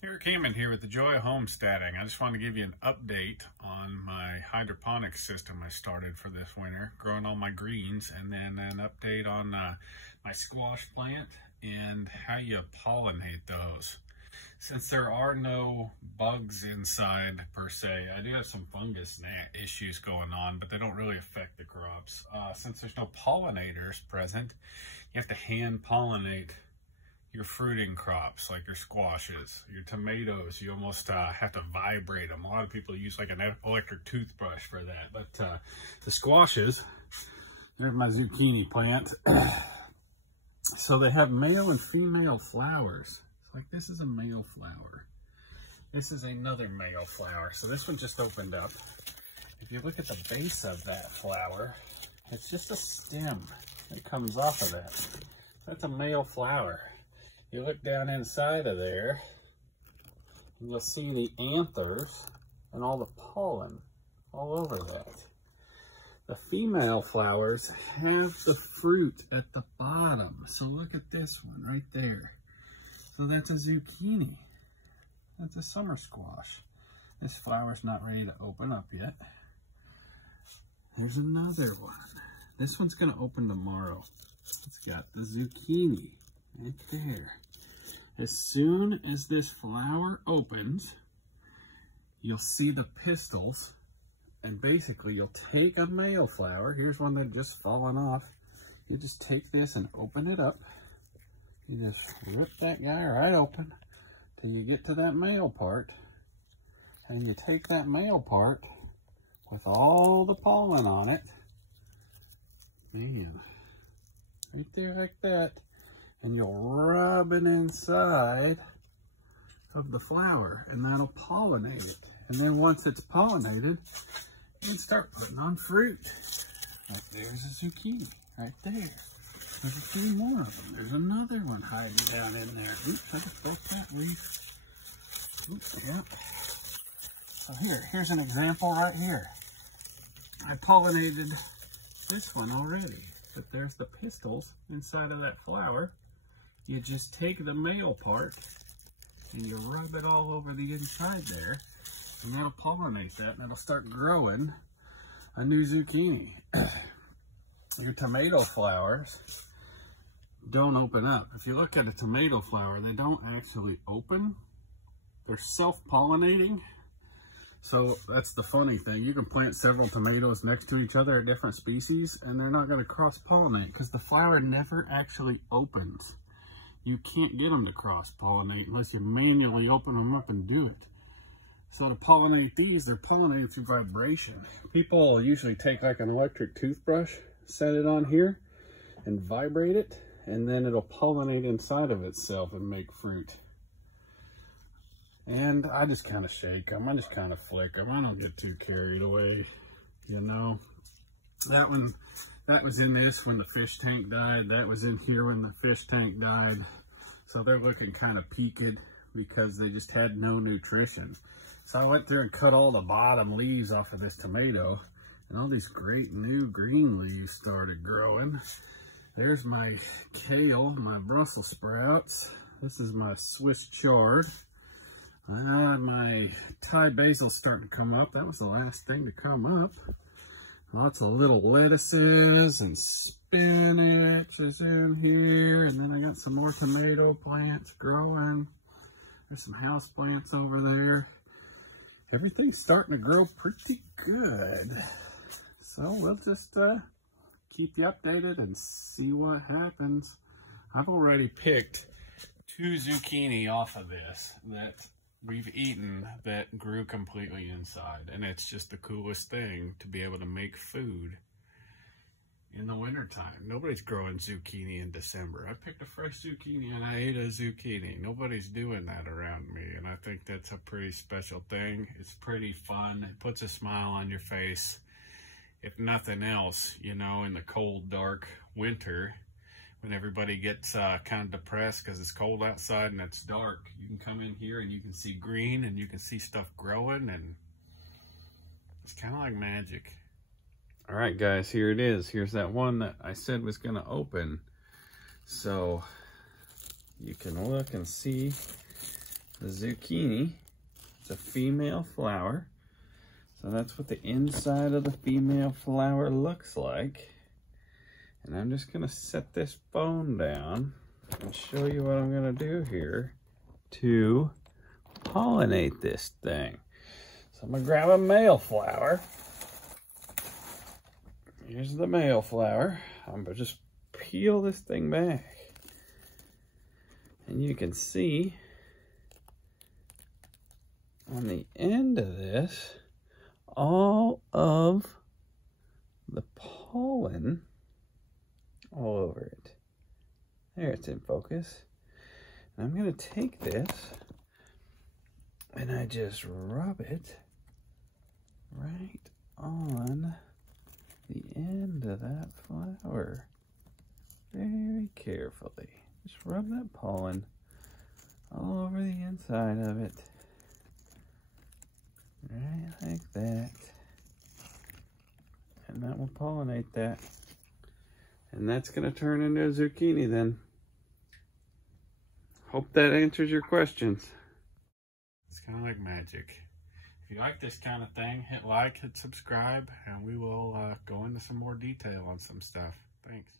Here Cameron here with the Joy of Homesteading. I just wanted to give you an update on my hydroponics system I started for this winter, growing all my greens, and then an update on my squash plant and how you pollinate those. Since there are no bugs inside per se, I do have some fungus issues going on, but they don't really affect the crops. Since there's no pollinators present, you have to hand pollinate your fruiting crops, like your squashes, your tomatoes. You almost have to vibrate them. A lot of people use like an electric toothbrush for that, but the squashes, there's my zucchini plant. So they have male and female flowers. It's like, this is a male flower. This is another male flower. So this one just opened up. If you look at the base of that flower, it's just a stem that comes off of that. That's a male flower. You look down inside of there, you'll see the anthers and all the pollen all over that. The female flowers have the fruit at the bottom. So look at this one right there. So that's a zucchini. That's a summer squash. This flower's not ready to open up yet. There's another one. This one's gonna open tomorrow. It's got the zucchini right there. As soon as this flower opens, you'll see the pistils, and basically you'll take a male flower. Here's one that just fallen off. You just take this and open it up. You just rip that guy right open till you get to that male part, and you take that male part with all the pollen on it, man, right there like that, and you'll rub it inside of the flower, and that'll pollinate it. And then once it's pollinated, you can start putting on fruit. Like there's a zucchini right there. There's a few more of them. There's another one hiding down in there. Oops, I just broke that leaf. Oops, yep. So here's an example right here. I pollinated this one already, but there's the pistils inside of that flower. You just take the male part and you rub it all over the inside there, and that'll pollinate that, and it'll start growing a new zucchini. Your tomato flowers don't open up. If you look at a tomato flower, they don't actually open. They're self-pollinating. So that's the funny thing. You can plant several tomatoes next to each other, different species, and they're not going to cross-pollinate because the flower never actually opens. You can't get them to cross-pollinate unless you manually open them up and do it. So to pollinate these, they're pollinated through vibration. People usually take like an electric toothbrush, set it on here, and vibrate it, and then it'll pollinate inside of itself and make fruit. And I just kind of shake them. I just kind of flick them. I don't get too carried away, you know. That was in this when the fish tank died. That was in here when the fish tank died. So they're looking kind of peaked because they just had no nutrition. So I went through and cut all the bottom leaves off of this tomato, and all these great new green leaves started growing. There's my kale, my Brussels sprouts. This is my Swiss chard. My Thai basil's starting to come up. That was the last thing to come up. Lots of little lettuces and spinach is in here. And then I got some more tomato plants growing. There's some house plants over there. Everything's starting to grow pretty good. So we'll just keep you updated and see what happens. I've already picked 2 zucchini off of this that we've eaten that grew completely inside, and it's just the coolest thing to be able to make food in the wintertime. Nobody's growing zucchini in December. I picked a fresh zucchini and I ate a zucchini. Nobody's doing that around me, and I think that's a pretty special thing. It's pretty fun. It puts a smile on your face. If nothing else, you know, in the cold, dark winter, when everybody gets kind of depressed because it's cold outside and it's dark, you can come in here and you can see green and you can see stuff growing, and it's kind of like magic. All right, guys, here it is. Here's that one that I said was going to open. So you can look and see the zucchini. It's a female flower. So that's what the inside of the female flower looks like. And I'm just gonna set this phone down and show you what I'm gonna do here to pollinate this thing. So I'm gonna grab a male flower. Here's the male flower. I'm gonna just peel this thing back. And you can see on the end of this, all of the pollen all over it. There, it's in focus. And I'm gonna take this and I just rub it right on the end of that flower. Very carefully. Just rub that pollen all over the inside of it. Right like that. And that will pollinate that. And that's going to turn into a zucchini then. Hope that answers your questions. It's kind of like magic. If you like this kind of thing, hit like, hit subscribe, and we will go into some more detail on some stuff. Thanks.